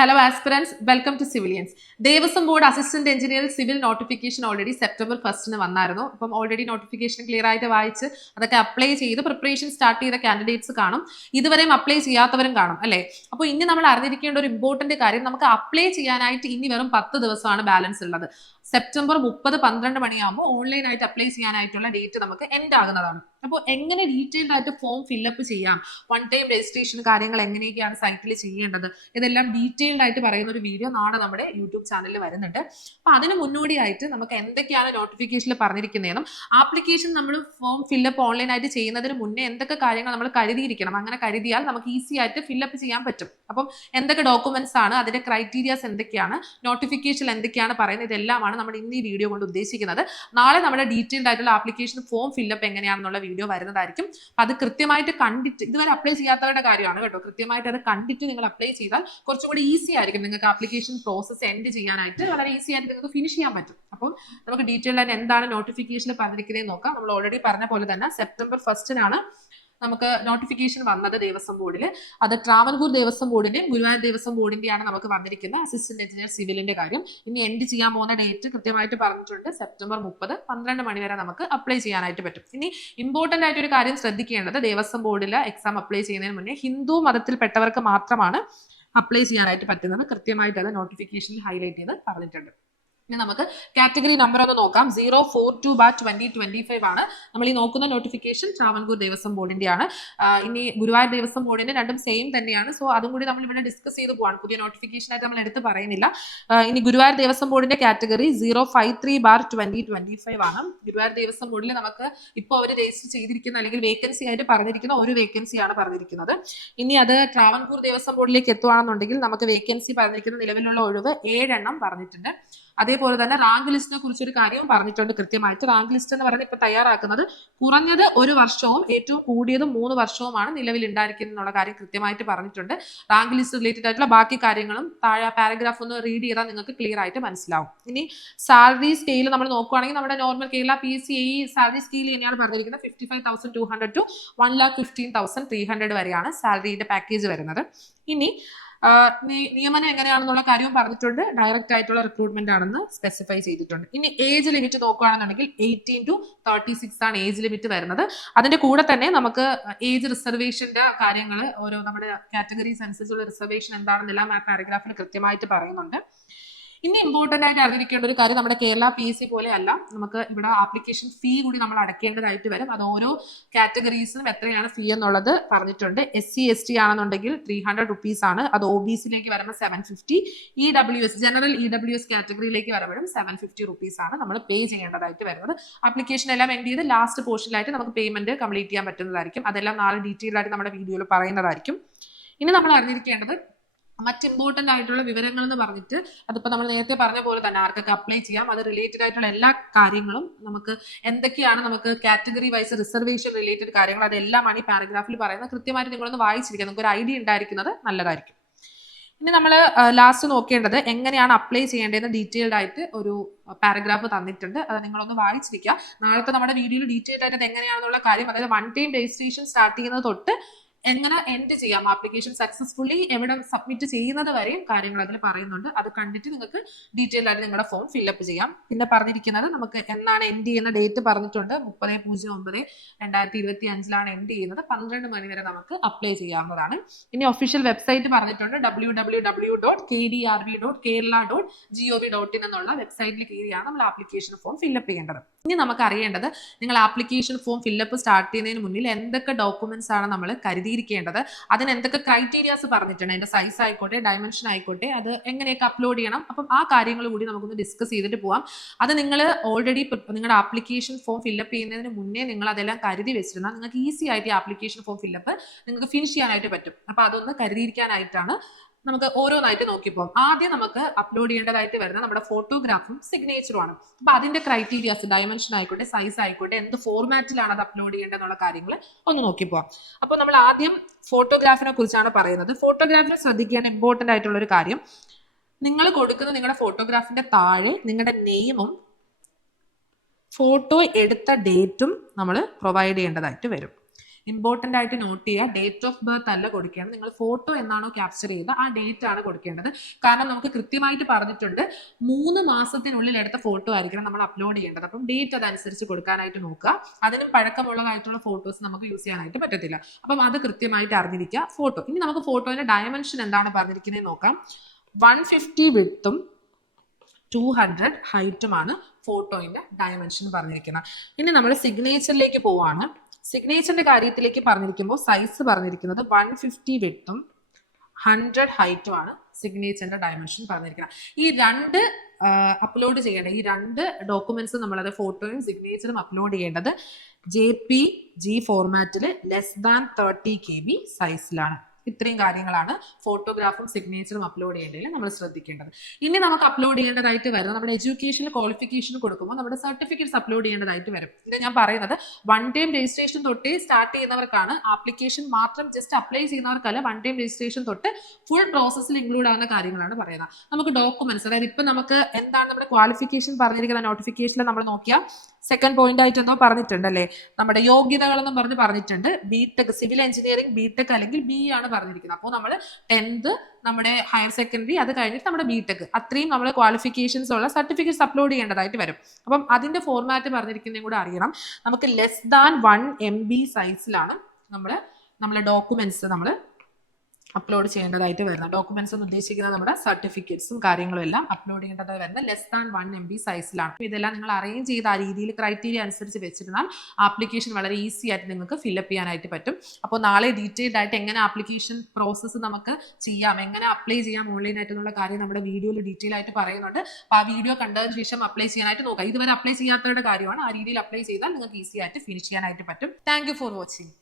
Hello aspirants, welcome to Civilians. Devasam Board Assistant Engineer Civil Notification already September 1st വന്നായിരുന്നു. അപ്പം already notification clear ആയിട്ട് വായിച്ച് അതൊക്കെ apply ചെയ്ത് പ്രിപ്പറേഷൻ സ്റ്റാർട്ട് ചെയ്ത കാൻഡിഡേറ്റ്സ് കാണും. ഇതുവരെയും അപ്ലൈ ചെയ്യാത്തവരും കാണും അല്ലേ? അപ്പോൾ ഇനി നമ്മൾ അറിഞ്ഞിരിക്കേണ്ട ഒരു ഇമ്പോർട്ടന്റ് കാര്യം, നമുക്ക് അപ്ലൈ ചെയ്യാനായിട്ട് ഇനി വെറും 10 ദിവസമാണ് ബാലൻസ് ഉള്ളത്. സെപ്റ്റംബർ 30 12 മണിയാകുമ്പോൾ ഓൺലൈനായിട്ട് അപ്ലൈ ചെയ്യാനായിട്ടുള്ള ഡേറ്റ് നമുക്ക് എൻഡ് ആകുന്നതാണ്. അപ്പോൾ എങ്ങനെ ഡീറ്റെയിൽഡ് ആയിട്ട് ഫോം ഫില്ലപ്പ് ചെയ്യാം, വൺ ടൈം രജിസ്ട്രേഷൻ കാര്യങ്ങൾ എങ്ങനെയൊക്കെയാണ് സൈറ്റിൽ ചെയ്യേണ്ടത്, ഇതെല്ലാം ഡീറ്റെയിൽഡ് ആയിട്ട് പറയുന്ന ഒരു വീഡിയോ നാളെ നമ്മുടെ യൂട്യൂബ് ചാനലിൽ വരുന്നുണ്ട്. അപ്പോൾ അതിന് മുന്നോടിയായിട്ട് നമുക്ക് എന്തൊക്കെയാണ് നോട്ടിഫിക്കേഷനിൽ പറഞ്ഞിരിക്കുന്നതെന്നും ആപ്ലിക്കേഷൻ നമ്മൾ ഫോം ഫില്ലപ്പ് ഓൺലൈനായിട്ട് ചെയ്യുന്നതിന് മുന്നേ എന്തൊക്കെ കാര്യങ്ങൾ നമ്മൾ കരുതിയിരിക്കണം, അങ്ങനെ കരുതിയാൽ നമുക്ക് ഈസി ആയിട്ട് ഫില്ലപ്പ് ചെയ്യാൻ പറ്റും. അപ്പം എന്തൊക്കെ ഡോക്യുമെന്റ്സ് ആണ്, അതിന്റെ ക്രൈറ്റീരിയാസ് എന്തൊക്കെയാണ്, നോട്ടിഫിക്കേഷൻ എന്തൊക്കെയാണ് പറയുന്നത്, ഇതെല്ലാമാണ് നമ്മൾ ഇന്ന് ഈ വീഡിയോ കൊണ്ട് ഉദ്ദേശിക്കുന്നത്. നാളെ നമ്മുടെ ഡീറ്റെയിൽഡ് ആയിട്ടുള്ള ആപ്ലിക്കേഷൻ ഫോം ഫില്ലപ്പ് എങ്ങനെയാണെന്നുള്ള വീഡിയോ വരുന്നതായിരിക്കും. അത് കൃത്യമായിട്ട് കണ്ടിട്ട്, ഇതുവരെ അപ്ലൈ ചെയ്യാത്തവരുടെ കാര്യമാണ് കേട്ടോ, കൃത്യമായിട്ട് അത് കണ്ടിട്ട് നിങ്ങൾ അപ്ലൈ ചെയ്താൽ കുറച്ചുകൂടി ഈസി ആയിരിക്കും. നിങ്ങൾക്ക് ആപ്ലിക്കേഷൻ പ്രോസസ്സ് എൻഡ് ചെയ്യാനായിട്ട് വളരെ ഈസി ആയിട്ട് നിങ്ങൾക്ക് ഫിനിഷ് ചെയ്യാൻ പറ്റും. അപ്പം നമുക്ക് ഡീറ്റെയിൽഡ് ആയിട്ട് എന്താണ് നോട്ടിഫിക്കേഷനിൽ പറഞ്ഞിരിക്കുന്നത് നോക്കാം. നമ്മൾ ഓൾറെഡി പറഞ്ഞ പോലെ തന്നെ സെപ്റ്റംബർ 1 നമുക്ക് നോട്ടിഫിക്കേഷൻ വന്നത് ദേവസ്വം ബോർഡിൽ. അത് ട്രാവൻകൂർ ദേവസ്വം ബോർഡിന്റെയും ഗുരുവായൂർ ദേവസ്വം ബോർഡിന്റെയാണ് നമുക്ക് വന്നിരിക്കുന്ന അസിസ്റ്റന്റ് എഞ്ചിനീയർ സിവിലിന്റെ കാര്യം. ഇനി എൻഡ് ചെയ്യാൻ പോകുന്ന ഡേറ്റ് കൃത്യമായിട്ട് പറഞ്ഞിട്ടുണ്ട്. സെപ്റ്റംബർ 30 12 മണി വരെ നമുക്ക് അപ്ലൈ ചെയ്യാനായിട്ട് പറ്റും. ഇനി ഇമ്പോർട്ടന്റ് ആയിട്ട് ഒരു കാര്യം ശ്രദ്ധിക്കേണ്ടത്, ദേവസ്വം ബോർഡിൽ എക്സാം അപ്ലൈ ചെയ്യുന്നതിന് മുന്നേ ഹിന്ദു മതത്തിൽപ്പെട്ടവർക്ക് മാത്രമാണ് അപ്ലൈ ചെയ്യാനായിട്ട് പറ്റുന്നത്. കൃത്യമായിട്ട് അത് നോട്ടിഫിക്കേഷനിൽ ഹൈലൈറ്റ് ചെയ്ത് പറഞ്ഞിട്ടുണ്ട്. ഇനി നമുക്ക് കാറ്റഗറി നമ്പർ ഒന്ന് നോക്കാം. 042/2025 ആണ് നമ്മൾ ഈ നോക്കുന്ന നോട്ടിഫിക്കേഷൻ. ട്രാവൻകൂർ ദേവസ്വം ബോർഡിന്റെയാണ്. ഇനി ഗുരുവായൂർ ദേവസ്വം ബോർഡിന്റെ രണ്ടും സെയിം തന്നെയാണ്. സോ അതും കൂടി നമ്മൾ ഇവിടെ ഡിസ്കസ് ചെയ്ത് പോവാണ്, പുതിയ നോട്ടിഫിക്കേഷൻ ആയിട്ട് നമ്മൾ എടുത്ത് പറയുന്നില്ല. ഇനി ഗുരുവായൂർ ദേവസ്വം ബോർഡിന്റെ കാറ്റഗറി 053/2025 ആണ്. ഗുരുവായൂർ ദേവസ്വം ബോർഡിൽ നമുക്ക് ഇപ്പോൾ അവർ രജിസ്റ്റർ ചെയ്തിരിക്കുന്ന അല്ലെങ്കിൽ വേക്കൻസി ആയിട്ട് പറഞ്ഞിരിക്കുന്ന ഒരു വേക്കൻസിയാണ് പറഞ്ഞിരിക്കുന്നത്. ഇനി അത് ട്രാവൻകൂർ ദേവസ്വം ബോർഡിലേക്ക് എത്തുകയാണെന്നുണ്ടെങ്കിൽ നമുക്ക് വേക്കൻസി പറഞ്ഞിരിക്കുന്ന നിലവിലുള്ള ഒഴിവ് 7 എണ്ണം പറഞ്ഞിട്ടുണ്ട്. അതേപോലെ തന്നെ റാങ്ക് ലിസ്റ്റിനെ കുറിച്ചൊരു കാര്യവും പറഞ്ഞിട്ടുണ്ട് കൃത്യമായിട്ട്. റാങ്ക് ലിസ്റ്റ് എന്ന് പറയുന്നത് ഇപ്പൊ തയ്യാറാക്കുന്നത് കുറഞ്ഞത് 1 വർഷവും ഏറ്റവും കൂടിയത് 3 വർഷവുമാണ് നിലവിൽ ഉണ്ടായിരിക്കുന്നത് എന്നുള്ള കാര്യം കൃത്യമായിട്ട് പറഞ്ഞിട്ടുണ്ട്. റാങ്ക് ലിസ്റ്റ് റിലേറ്റഡ് ആയിട്ടുള്ള ബാക്കി കാര്യങ്ങളും താഴെ പാരഗ്രാഫ് ഒന്ന് റീഡ് ചെയ്താൽ നിങ്ങൾക്ക് ക്ലിയർ ആയിട്ട് മനസ്സിലാവും. ഇനി സാലറി സ്കെയിൽ നമ്മൾ നോക്കുകയാണെങ്കിൽ നമ്മുടെ നോർമൽ കേരള PSC ഈ സാലറി സ്കെയിൽ തന്നെയാണ് പറഞ്ഞിരിക്കുന്നത്. 55,200 to 1,15,300 വരെയാണ് സാലറിയുടെ പാക്കേജ് വരുന്നത്. ഇനി നിയമനം എങ്ങനെയാണെന്നുള്ള കാര്യവും പറഞ്ഞിട്ടുണ്ട്. ഡയറക്റ്റ് ആയിട്ടുള്ള റിക്രൂട്ട്മെന്റ് ആണെന്ന് സ്പെസിഫൈ ചെയ്തിട്ടുണ്ട്. ഇനി ഏജ് ലിമിറ്റ് നോക്കുകയാണെന്നുണ്ടെങ്കിൽ 18 to 36 ആണ് ഏജ് ലിമിറ്റ് വരുന്നത്. അതിന്റെ കൂടെ തന്നെ നമുക്ക് ഏജ് റിസർവേഷന്റെ കാര്യങ്ങൾ, ഓരോ നമ്മുടെ കാറ്റഗറീസ് അനുസരിച്ചുള്ള റിസർവേഷൻ എന്താണെന്നെല്ലാം ആ പാരഗ്രാഫിൽ കൃത്യമായിട്ട് പറയുന്നുണ്ട്. ഇനി ഇമ്പോർട്ടന്റ് ആയിട്ട് അറിഞ്ഞിരിക്കേണ്ട ഒരു കാര്യം, നമ്മുടെ കേരള PSC പോലെ അല്ല, നമുക്ക് ഇവിടെ ആപ്ലിക്കേഷൻ ഫീ കൂടി നമ്മൾ അടയ്ക്കേണ്ടതായിട്ട് വരും. അത് ഓരോ കാറ്റഗറീസിനും എത്രയാണ് ഫീ എന്നുള്ളത് പറഞ്ഞിട്ടുണ്ട്. SC ST ആണെന്നുണ്ടെങ്കിൽ 300 rupees ആണ്. അത് OBCയിലേക്ക് വരുമ്പോൾ 750, EWS ജനറൽ EWS കാറ്റഗറിയിലേക്ക് വരുമ്പോഴും 750 rupees ആണ് നമ്മൾ പേ ചെയ്യേണ്ടതായിട്ട് വരുന്നത്. ആപ്ലിക്കേഷൻ എല്ലാം എൻഡ് ചെയ്ത് ലാസ്റ്റ് പോർഷനിലായിട്ട് നമുക്ക് പേയ്മെന്റ് കംപ്ലീറ്റ് ചെയ്യാൻ പറ്റുന്നതായിരിക്കും. അതെല്ലാം നാളെ ഡീറ്റെയിൽ ആയിട്ട് നമ്മുടെ വീഡിയോയിൽ പറയുന്നതായിരിക്കും. ഇനി നമ്മൾ അറിഞ്ഞിരിക്കേണ്ടത് മറ്റ് ഇമ്പോർട്ടന്റ് ആയിട്ടുള്ള വിവരങ്ങൾ എന്ന് പറഞ്ഞിട്ട്, അതിപ്പോ നമ്മൾ നേരത്തെ പറഞ്ഞ പോലെ തന്നെ ആർക്കൊക്കെ അപ്ലൈ ചെയ്യാം, അത് റിലേറ്റഡ് ആയിട്ടുള്ള എല്ലാ കാര്യങ്ങളും നമുക്ക് എന്തൊക്കെയാണ്, നമുക്ക് കാറ്റഗറി വൈസ് റിസർവേഷൻ റിലേറ്റഡ് കാര്യങ്ങൾ, അതെല്ലാമാണ് ഈ പാരഗ്രാഫിൽ പറയുന്നത്. കൃത്യമായിട്ട് നിങ്ങളൊന്ന് വായിച്ചിരിക്കുക, നമുക്ക് ഒരു ഐഡിയ ഉണ്ടായിരിക്കുന്നത് നല്ലതായിരിക്കും. ഇനി നമ്മൾ ലാസ്റ്റ് നോക്കേണ്ടത് എങ്ങനെയാണ് അപ്ലൈ ചെയ്യേണ്ടതെന്ന് ഡീറ്റെയിൽഡ് ആയിട്ട് ഒരു പാരഗ്രാഫ് തന്നിട്ടുണ്ട്. അത് നിങ്ങളൊന്ന് വായിച്ചിരിക്കുക. നാളത്തെ നമ്മുടെ വീഡിയോയിൽ ഡീറ്റെയിൽഡ് ആയിട്ട് എങ്ങനെയാണെന്നുള്ള കാര്യം, അതായത് വൺ ടൈം രജിസ്ട്രേഷൻ സ്റ്റാർട്ട് ചെയ്യുന്നത് തൊട്ട് എങ്ങനെ എൻഡ് ചെയ്യാം, ആപ്ലിക്കേഷൻ സക്സസ്ഫുള്ളി എവിടെ സബ്മിറ്റ് ചെയ്യുന്നത് വരെയും കാര്യങ്ങൾ അതിൽ പറയുന്നുണ്ട്. അത് കണ്ടിട്ട് നിങ്ങൾക്ക് ഡീറ്റെയിൽ ആയിട്ട് നിങ്ങളുടെ ഫോം ഫില്ലപ്പ് ചെയ്യാം. പിന്നെ പറഞ്ഞിരിക്കുന്നത് നമുക്ക് എന്നാണ് എൻഡ് ചെയ്യുന്ന ഡേറ്റ് പറഞ്ഞിട്ടുണ്ട്. 30/09/2025 എൻഡ് ചെയ്യുന്നത്. 12 മണി വരെ നമുക്ക് അപ്ലൈ ചെയ്യാവുന്നതാണ്. ഇനി ഒഫീഷ്യൽ വെബ്സൈറ്റ് പറഞ്ഞിട്ടുണ്ട്, www.kdrv.kerala.gov.in എന്നുള്ള വെബ്സൈറ്റിൽ കയറിയാണ് നമ്മൾ ആപ്ലിക്കേഷൻ ഫോം ഫില്ലപ്പ് ചെയ്യേണ്ടത്. ഇനി നമുക്ക് അറിയേണ്ടത്, നിങ്ങൾ ആപ്ലിക്കേഷൻ ഫോം ഫില്ലപ്പ് സ്റ്റാർട്ട് ചെയ്യുന്നതിന് മുന്നിൽ എന്തൊക്കെ ഡോക്യുമെന്റ്സ് ആണ് നമ്മൾ കരുതിയിരിക്കേണ്ടത്, അതിന് എന്തൊക്കെ ക്രൈറ്റീരിയാസ് പറഞ്ഞിട്ടുണ്ട്, അതിന്റെ സൈസ് ആയിക്കോട്ടെ, ഡയമെൻഷൻ ആയിക്കോട്ടെ, അത് എങ്ങനെയൊക്കെ അപ്ലോഡ് ചെയ്യണം. അപ്പം ആ കാര്യങ്ങൾ കൂടി നമുക്കൊന്ന് ഡിസ്കസ് ചെയ്തിട്ട് പോവാം. അത് നിങ്ങൾ ഓൾറെഡി നിങ്ങളുടെ ആപ്ലിക്കേഷൻ ഫോം ഫില്ലപ്പ് ചെയ്യുന്നതിന് മുന്നേ നിങ്ങൾ അതെല്ലാം കരുതി വെച്ചിരുന്നാൽ നിങ്ങൾക്ക് ഈസി ആയിട്ട് ഈ ആപ്ലിക്കേഷൻ ഫോം ഫില്ലപ്പ് നിങ്ങൾക്ക് ഫിനിഷ് ചെയ്യാനായിട്ട് പറ്റും. അപ്പൊ അതൊന്ന് കരുതിയിരിക്കാനായിട്ടാണ് നമുക്ക് ഓരോന്നായിട്ട് നോക്കിപ്പോകും. ആദ്യം നമുക്ക് അപ്ലോഡ് ചെയ്യേണ്ടതായിട്ട് വരുന്ന നമ്മുടെ ഫോട്ടോഗ്രാഫും സിഗ്നേച്ചറും ആണ്. അപ്പൊ അതിന്റെ ക്രൈറ്റീരിയാസ്, ഡയമെൻഷൻ ആയിക്കോട്ടെ, സൈസ് ആയിക്കോട്ടെ, എന്ത് ഫോർമാറ്റിലാണ് അത് അപ്ലോഡ് ചെയ്യേണ്ടതെന്നുള്ള കാര്യങ്ങൾ ഒന്ന് നോക്കിപ്പോവാം. അപ്പോൾ നമ്മൾ ആദ്യം ഫോട്ടോഗ്രാഫിനെ കുറിച്ചാണ് പറയുന്നത്. ഫോട്ടോഗ്രാഫിനെ ശ്രദ്ധിക്കേണ്ട ഇമ്പോർട്ടന്റ് ആയിട്ടുള്ള ഒരു കാര്യം, നിങ്ങൾ കൊടുക്കുന്ന നിങ്ങളുടെ ഫോട്ടോഗ്രാഫിന്റെ താഴെ നിങ്ങളുടെ നെയിമും ഫോട്ടോ എടുത്ത ഡേറ്റും നമ്മൾ പ്രൊവൈഡ് ചെയ്യേണ്ടതായിട്ട് വരും. ഇമ്പോർട്ടന്റ് ആയിട്ട് നോട്ട് ചെയ്യുക, ഡേറ്റ് ഓഫ് ബർത്ത് അല്ല കൊടുക്കേണ്ടത്, നിങ്ങൾ ഫോട്ടോ എന്നാണോ ക്യാപ്ചർ ചെയ്തത് ആ ഡേറ്റ് ആണ് കൊടുക്കേണ്ടത്. കാരണം നമുക്ക് കൃത്യമായിട്ട് പറഞ്ഞിട്ടുണ്ട് 3 മാസത്തിനുള്ളിൽ എടുത്ത ഫോട്ടോ ആയിരിക്കണം നമ്മൾ അപ്ലോഡ് ചെയ്യേണ്ടത്. അപ്പം ഡേറ്റ് അതനുസരിച്ച് കൊടുക്കാനായിട്ട് നോക്കുക. അതിനും പഴക്കമുള്ളതായിട്ടുള്ള ഫോട്ടോസ് നമുക്ക് യൂസ് ചെയ്യാനായിട്ട് പറ്റത്തില്ല. അപ്പം അത് കൃത്യമായിട്ട് അറിഞ്ഞിരിക്കുക. ഫോട്ടോ, ഇനി നമുക്ക് ഫോട്ടോയുടെ ഡയമെൻഷൻ എന്താണ് പറഞ്ഞിരിക്കുന്നത് നോക്കാം. 150 വിഡ്ത്തും 200 ഹൈറ്റുമാണ് ഫോട്ടോയുടെ ഡയമെൻഷൻ പറഞ്ഞിരിക്കുന്നത്. ഇനി നമ്മൾ സിഗ്നേച്ചറിലേക്ക് പോവാണ്. സിഗ്നേച്ചറിന്റെ കാര്യത്തിലേക്ക് പറഞ്ഞിരിക്കുമ്പോൾ സൈസ് പറഞ്ഞിരിക്കുന്നത് 150 വിഡ്ത്തും 100 ഹൈറ്റുമാണ് സിഗ്നേച്ചറിന്റെ ഡയമെൻഷൻ പറഞ്ഞിരിക്കുന്നത്. ഈ രണ്ട് അപ്ലോഡ് ചെയ്യേണ്ട ഈ രണ്ട് ഡോക്യുമെന്റ്സ് നമ്മളത് ഫോട്ടോയും സിഗ്നേച്ചറും അപ്ലോഡ് ചെയ്യേണ്ടത് JPG ഫോർമാറ്റിൽ <30 KB സൈസിലാണ്. ഇത്രയും കാര്യങ്ങളാണ് ഫോട്ടോഗ്രാഫും സിഗ്നേച്ചറും അപ്ലോഡ് ചെയ്യേണ്ടതിൽ നമ്മൾ ശ്രദ്ധിക്കേണ്ടത്. ഇനി നമുക്ക് അപ്ലോഡ് ചെയ്യേണ്ടതായിട്ട് വരുന്നത് നമ്മുടെ എഡ്യൂക്കേഷനിൽ ക്വാളിഫിക്കേഷൻ കൊടുക്കുമ്പോൾ നമ്മുടെ സർട്ടിഫിക്കറ്റ്സ് അപ്ലോഡ് ചെയ്യേണ്ടതായിട്ട് വരും. ഇത് ഞാൻ പറയുന്നത് വൺ ടൈം രജിസ്ട്രേഷൻ തൊട്ടേ സ്റ്റാർട്ട് ചെയ്യുന്നവർക്കാണ്. ആപ്ലിക്കേഷൻ മാത്രം ജസ്റ്റ് അപ്ലൈ ചെയ്യുന്നവർക്കല്ല, വൺ ടൈം രജിസ്ട്രേഷൻ തൊട്ട് ഫുൾ പ്രോസസ്സിൽ ഇൻക്ലൂഡ് ആവുന്ന കാര്യങ്ങളാണ് പറയുന്നത്. നമുക്ക് ഡോക്യുമെന്റ്സ്, അതായത് ഇപ്പം നമുക്ക് എന്താണ് നമ്മുടെ ക്വാളിഫിക്കേഷൻ പറഞ്ഞിരിക്കുന്ന നോട്ടിഫിക്കേഷനിൽ നമ്മൾ നോക്കിയാൽ സെക്കൻഡ് പോയിന്റ് ആയിട്ട് എന്തോ പറഞ്ഞിട്ടുണ്ട് അല്ലേ, നമ്മുടെ യോഗ്യതകളെന്നും പറഞ്ഞിട്ടുണ്ട്. ബിടെക് സിവിൽ എഞ്ചിനീയറിംഗ് ബിടെക് അല്ലെങ്കിൽ BE ആണ് പറഞ്ഞിരിക്കുന്നത്. അപ്പോൾ നമ്മൾ 10th നമ്മുടെ ഹയർ സെക്കൻഡറി അത് കഴിഞ്ഞിട്ട് നമ്മുടെ ബിടെക് അത്രയും നമ്മൾ ക്വാളിഫിക്കേഷൻസ് ഉള്ള സർട്ടിഫിക്കറ്റ്സ് അപ്ലോഡ് ചെയ്യേണ്ടതായിട്ട് വരും. അപ്പം അതിന്റെ ഫോർമാറ്റ് പറഞ്ഞിരിക്കുന്നതും കൂടെ അറിയണം. നമുക്ക് <1 MB സൈസിലാണ് നമ്മളെ ഡോക്യുമെന്റ്സ് നമ്മൾ അപ്ലോഡ് ചെയ്യേണ്ടതായിട്ട് വരുന്നത്. ഡോക്യുമെന്റ്സ് എന്ന് ഉദ്ദേശിക്കുന്നത് നമ്മുടെ സർട്ടിഫിക്കറ്റ്സും കാര്യങ്ങളും എല്ലാം അപ്ലോഡ് ചെയ്യേണ്ടതായി വരുന്നത് <1 MB സൈസിലാണ്. ഇതെല്ലാം നിങ്ങൾ അറേഞ്ച് ചെയ്ത് ആ രീതിയിൽ ക്രൈറ്റീരിയ അനുസരിച്ച് വെച്ചിരുന്നാൽ ആപ്ലിക്കേഷൻ വളരെ ഈസി ആയിട്ട് നിങ്ങൾക്ക് ഫില്ലപ്പ് ചെയ്യാനായിട്ട് പറ്റും. അപ്പോൾ നാളെ ഡീറ്റെയിൽഡ് ആയിട്ട് എങ്ങനെ ആപ്ലിക്കേഷൻ പ്രോസസ്സ് നമുക്ക് ചെയ്യാം, എങ്ങനെ അപ്ലൈ ചെയ്യാം ഓൺലൈനായിട്ട് എന്നുള്ള കാര്യം നമ്മുടെ വീഡിയോയിൽ ഡീറ്റെയിൽ ആയിട്ട് പറയുന്നുണ്ട്. അപ്പോൾ ആ വീഡിയോ കണ്ടതിന് ശേഷം അപ്ലൈ ചെയ്യാനായിട്ട് നോക്കുക. ഇതുവരെ അപ്ലൈ ചെയ്യാത്തവരുടെ കാര്യമാണ്. ആ രീതിയിൽ അപ്ലൈ ചെയ്താൽ നിങ്ങൾക്ക് ഈസി ആയിട്ട് ഫിനിഷ് ചെയ്യാനായിട്ട് പറ്റും. Thank you for watching.